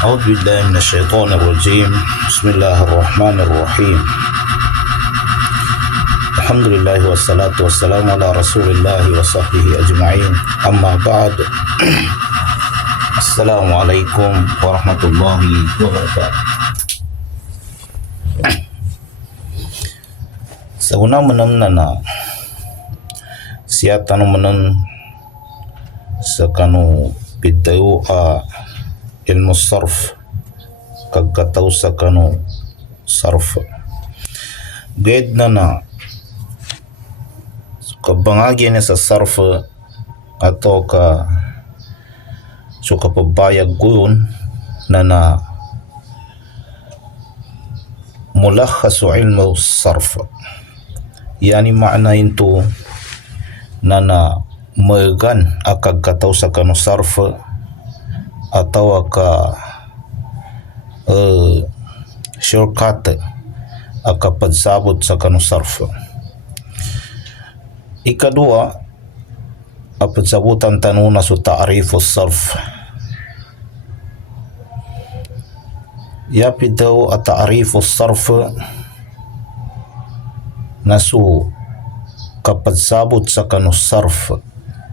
أعوذ بالله من الشيطان الرجيم. بسم الله الرحمن الرحيم. الحمد لله والصلاة والسلام على رسول الله وصحبه أجمعين. أما بعد. السلام عليكم ورحمة الله وبركاته. Sa una manamna na siya tanong manan sa kanu bitayo ilmu sarf kagkataw sa kanu sarf gayad na kabangagi niya sa sarf ato ka so kapabayag guyon na mulakhasu ilmu sarf, yani maanayin to na magan akag kataw sa kanu sarf atau ka shortcut akapadsabot sa kanu sarf. Ikadua, apadsabutan tanuna sa ta'rifus sarf. Yapi daw at ta'rifus sarf nasu kapadsabot sa kanu sarf,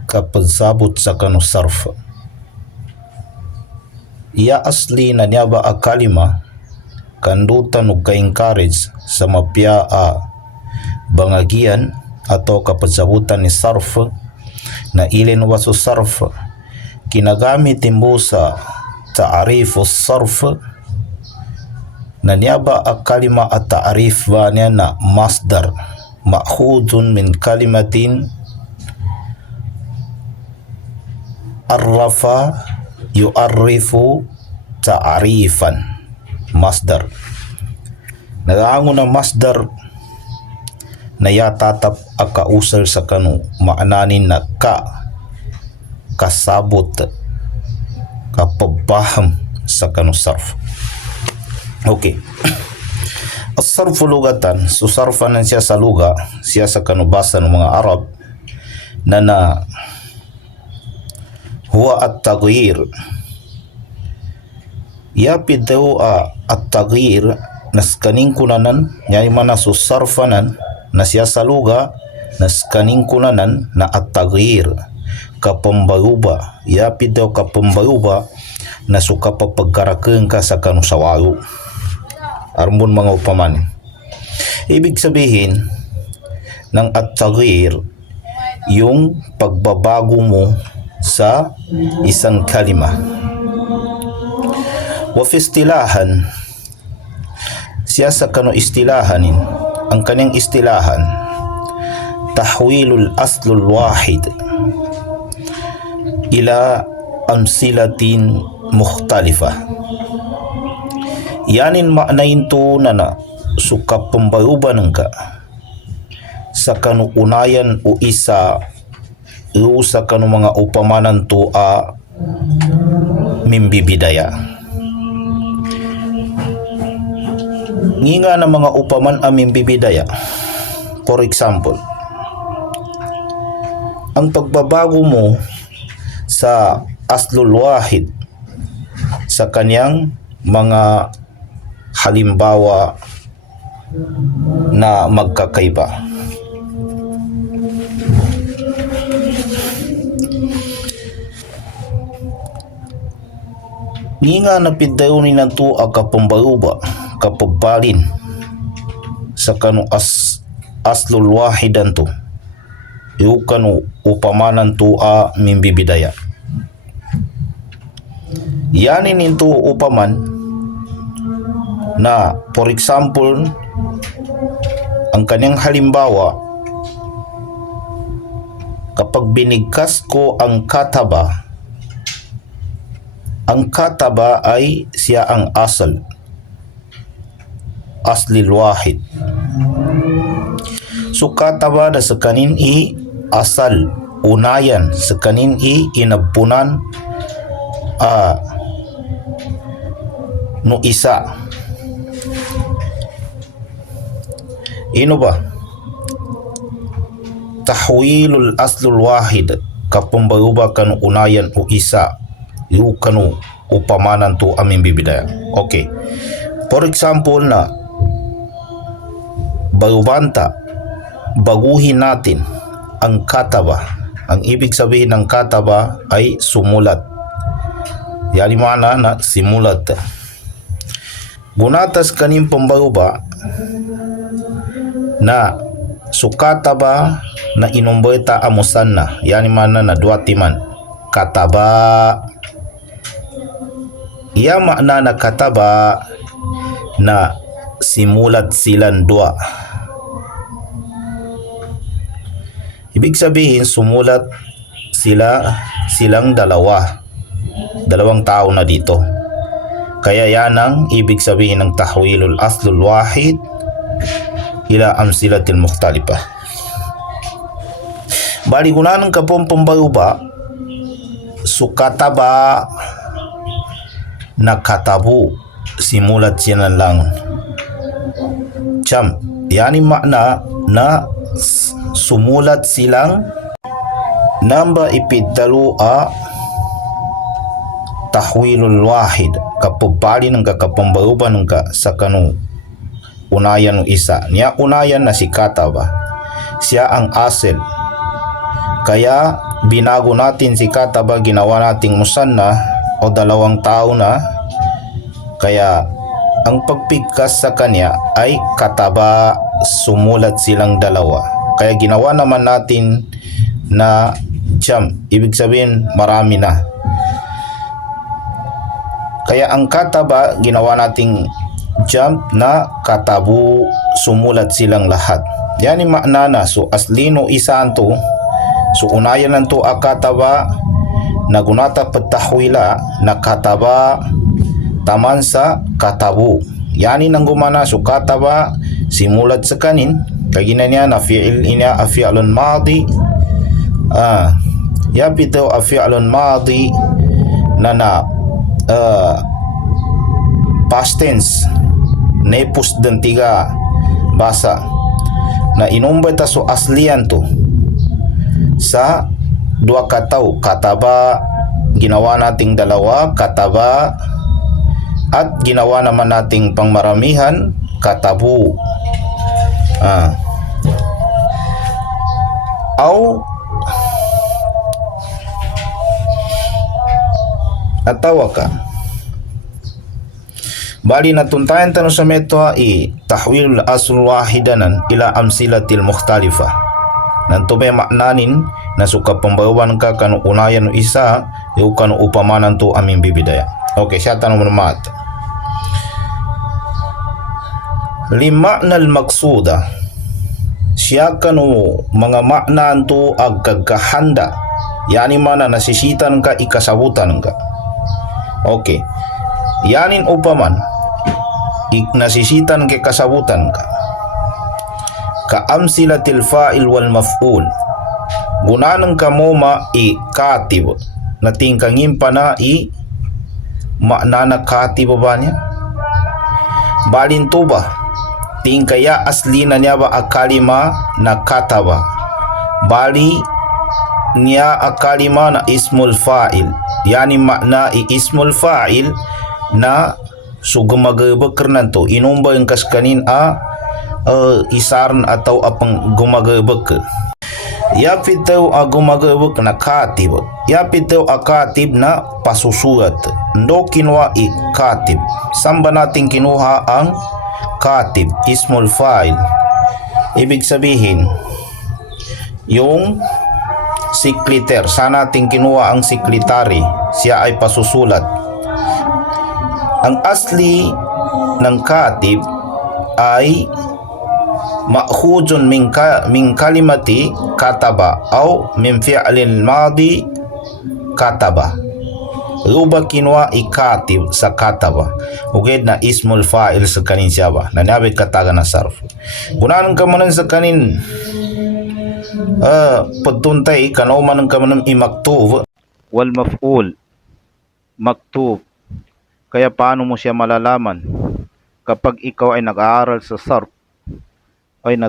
kapadsabot sa kanu sarf. Iya asli na niya ba a kalima kandutan ug ka-encourage sa mapya bangagian atau kapadsabutan ni sarf na ilin waso sarf kinagamit timbo sa ta'rifus sarf na niya ba a kalima at ta'rif ba niya na masdar ma'khudun min kalimatin arrafa yu'arrifu ta'rifan. Masdar nagaango na masdar na yatatap akausal sa kanu maananin na kasabot kapabaham sa kanu sarf. Okay. As-sarfu lugatan, so sarfanan siya sa luga, siya sa kanubasa ng mga Arab na huwa at-taghyir. Yapid daw at-taghyir nas kaning kunanan nyay mana so sarfanan na siya sa luga nas kaning kunanan na at-taghyir kapambayuba. Yapid daw kapambayuba na so kapapagkarakeng ka sa kanu sawayo. Armon mga upaman. Ibig sabihin ng at-taghyir yung pagbabago mo sa isang kalima. Wa fi istilahan, siya sa kanu istilahanin, ang kanyang istilahan tahwilul aslul wahid ila amsilatin mukhtalifa. Yanin maanayin to na sukap pambayuban ka sa kanu unayan o isa sa kanu mga upamanan to mimbibidaya. Nginga na mga upaman mimbibidaya. For example, ang pagbabago mo sa aslul wahid sa kanyang mga halimbawa na magkakaiba. Nginga na pidayunin na to kapambayuba kapabalin sa kanu aslul wahidan to yu kanu upamanan to mimbibidaya. Yanin into upaman na for example ang kanyang halimbawa kapag binigkas ko ang kataba ay siya ang asal aslil wahid. So kataba na sa kanin asal unayan sa kanin inapunan no isa. Ino ba? Tahwilul aslul wahid kapambayuba kanu unayan o isa yu kanu upamanan to aming bibidaya. Okay. For example na baguhin natin ang kataba. Ang ibig sabihin ng kataba ay sumulat. Yani mana na simulat. Gunatas kanin pembaruba na sukataba na inumbeta amusanna. Yani mana na dua timan. Kataba. Ia makna na kataba na simulat silang dua. Ibig sabihin sumulat silang dalawang tao na dito. Kaya yan ang ibig sabihin ng tahwilul aslul wahid ila amsilatil mukhtalifah. Bali gunahan ka pong pambaruba sukataba na katabu simulat silang langon. Yani makna na sumulat silang namba ipiddalu a tahwilul wahid kapabali ng kakapambaruba ng ka sa kanu unayan ng isa. Niya unayan na si kataba. Siya ang asel. Kaya binago natin si kataba, ginawa nating musanna o dalawang tao na. Kaya ang pagpigkas sa kanya ay kataba, sumulat silang dalawa. Kaya ginawa naman natin na ibig sabihin marami na. Kaya ang kataba ginawa nating na katabu, sumulat silang lahat. Yani makna na so aslino isaan to. So unayan lang to akataba na gunata patahwila na kataba taman sa katabu. Yani nang gumana so kataba simulat sa kanin. Kagina niya na fi'il ina afi'alun madi. Yapito afi'alun madi na past tense nepus dan tiga basa na inumbata so aslian to sa dua katao. Kataba ginawa nating dalawa, kataba, at ginawa naman nating pangmaramihan, katabu. Natawa ka. Bali natuntayan tanong sa metwa tahwilul asul wahidanan ila amsilatil mukhtalifah. Nanto may maknanin na suka pambawan ka kanu unayan no isa yu kanu upamanan to aming bibidaya. Okay, siya tanong mo naman. Limaknal maksuda siya kanu mga maknaan to agkagahanda. Yani mana nasisitan ka ikasabutan ka. Okay. Yanin upaman nasisitan ke kasabutan ka. Kaamsilatil fa'il wal maf'ul. Gunanan ka mo katib. Natingkangin pa na makna na katib ba niya? Balin to ba? Tingkaya asli na niya ba akalima na kataba? Bali niya akalima na ismul fa'il. Yani makna ismul fa'il na so gumagabag kernan to inumba yung kaskanin isaran atau apang gumagabag ka. Yapitaw gumagabag na katib. Yapitaw katib na pasusulat. Ndo kinuha katib. Saan ba natin kinuha ang katib? Ismul fa'il. Ibig sabihin yung sekreter. Saan natin kinuha ang sekretary? Siya ay pasusulat. Ang asli ng katib ay ma'khudun min kalimati kataba au min fi'lil madi kataba. Ruba kinwa ikatib sa kataba. Uged na ismul fa'il sa kanin siya ba. Nanabit kataga na sarf. Gunahan ka manan sa kanin pagtuntay kanauman ng kamanang imaktub wal maf'ul maktub. Kaya paano mo siya malalaman kapag ikaw ay nag-aaral sa sarf ay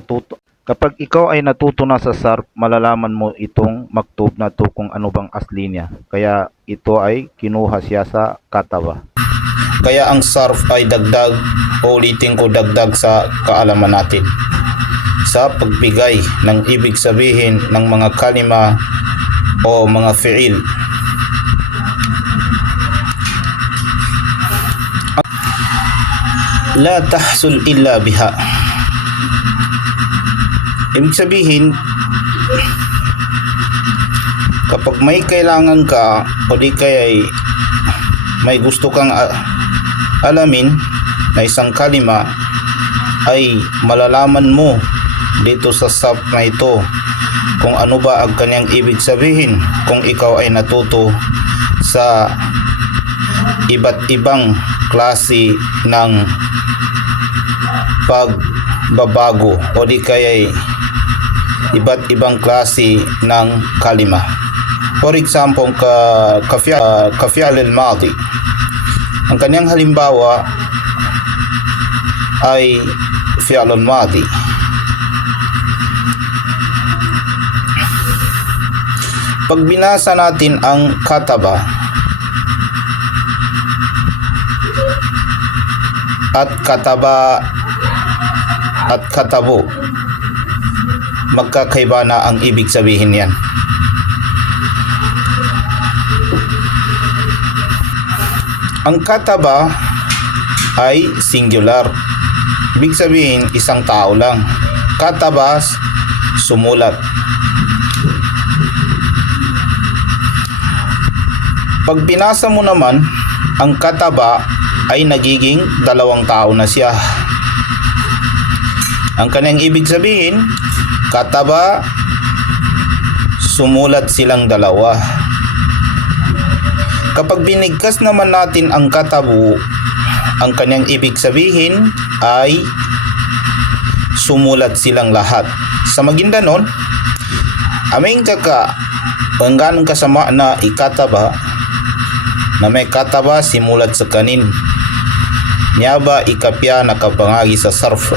Kapag ikaw ay natuto na sa sarf, malalaman mo itong maktub na to kung ano bang asli niya. Kaya ito ay kinuha siya sa kataba. Kaya ang sarf ay dagdag, ulitin ko, dagdag sa kaalaman natin sa pagbigay ng ibig sabihin ng mga kalima o mga fi'il. La tahsul illa biha. Ibig sabihin, kapag may kailangan ka o di kaya may gusto kang alamin na isang kalima, ay malalaman mo dito sa sarf na ito kung ano ba ang kanyang ibig sabihin kung ikaw ay natuto sa iba't ibang klase ng pagbabago o di kaya iba't ibang klase ng kalima. For example, ka-fi'l al-madi. Ang kanyang halimbawa ay fi'l al-madi. Pag binasa natin ang kataba at katabo, magkakaiba na ang ibig sabihin yan. Ang kataba ay singular. Ibig sabihin, isang tao lang. Kataba, sumulat. Pag binasa mo naman, ang kataba ay nagiging dalawang tao na siya. Ang kanyang ibig sabihin, kataba, sumulat silang dalawa. Kapag binigkas naman natin ang katabu, ang kanyang ibig sabihin ay sumulat silang lahat. Sa Maguindanao, aming hanggang kasama na ikataba, na may kataba simulat sa kanin. Nyaba ikapya nakapangagi sa sarf.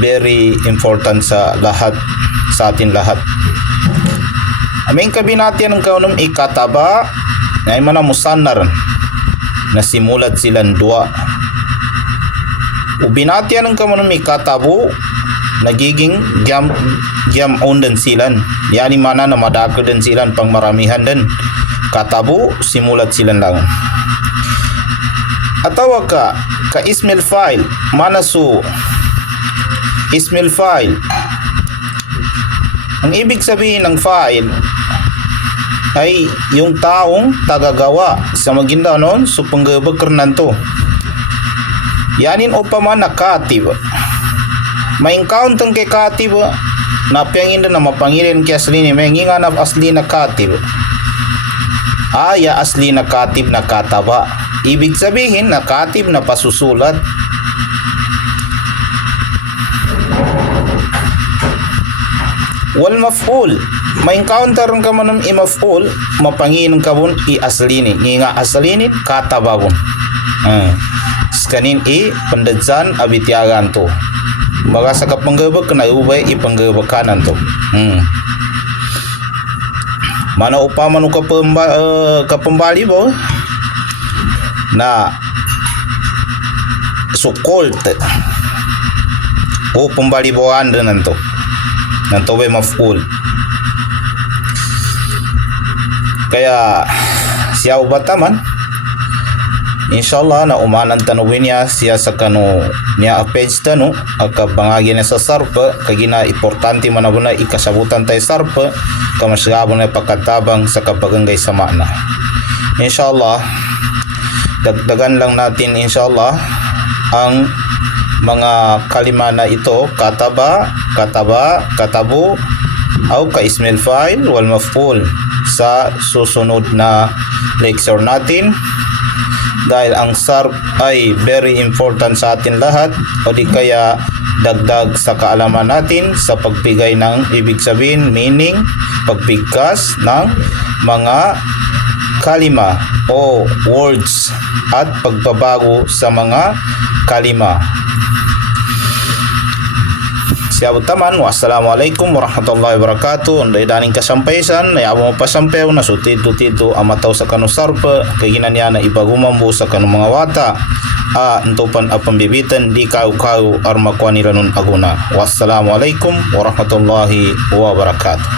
Very important sa lahat, sa atin lahat. Aming kabinatian ng kaunong ikataba na ay manamusanar na simulat silang dua. Ubinatian ng kaunong ikatabo nagiging jam din silan. Yani mana na madako din silan pang maramihan din. Katabo simulat silang lang. Atawa ka ismil file manasu ismil file. Ang ibig sabihin ng file ay yung taong tagagawa. Sa Maguindanao, so panggabag karnanto. Yanin upama na katib. May encounter kay katib na piyangin na mapangilin kay asli ni may nginganap asli na katib. Aya asli na katib na kataba. Ibig sabihin na katib na pasusulat. Wal maf'ul, may encounter ka man ng imaf'ul, mapangin ka bun i-aslini, nga aslinin kataba bun. Skanin pandadsan abityagan to. Baga sa kapanggabag ka na ubay ipanggabag kanan to. Mana upama no kapambali bo na sukolt o pambali bo anda nanto. Nanto bay maf'ul. Kaya siya ubataman inshallah na umanan tanawin niya siya sa kanu niya page tanu akabangagi na sa sarf kagina importante man na ikasabutan tay sarf kamasgabo na pagkatabang sa kapaganggay sa mana. Inshallah dagdagan lang natin inshallah ang mga kalima na ito, kataba, katabu, o ka-ismil fa'il wal maf'ul sa susunod na lecture natin. Dahil ang sarf ay very important sa atin lahat o di kaya dagdag sa kaalaman natin sa pagbigay ng ibig sabihin, meaning, pagbigkas ng mga kalima o words at pagbabago sa mga kalima. Siabot taman, wassalamualaikum warahmatullahi wabarakatuh. Unday daning kasampaisan, nayabo mo pasampaw na sutito-tito amataw sa kanusarpa, kay ginanya na ibagumambo sa kanong mga wata. Entupan pambibitan di kau armakwa nila nun aguna. Wassalamualaikum warahmatullahi wabarakatuh.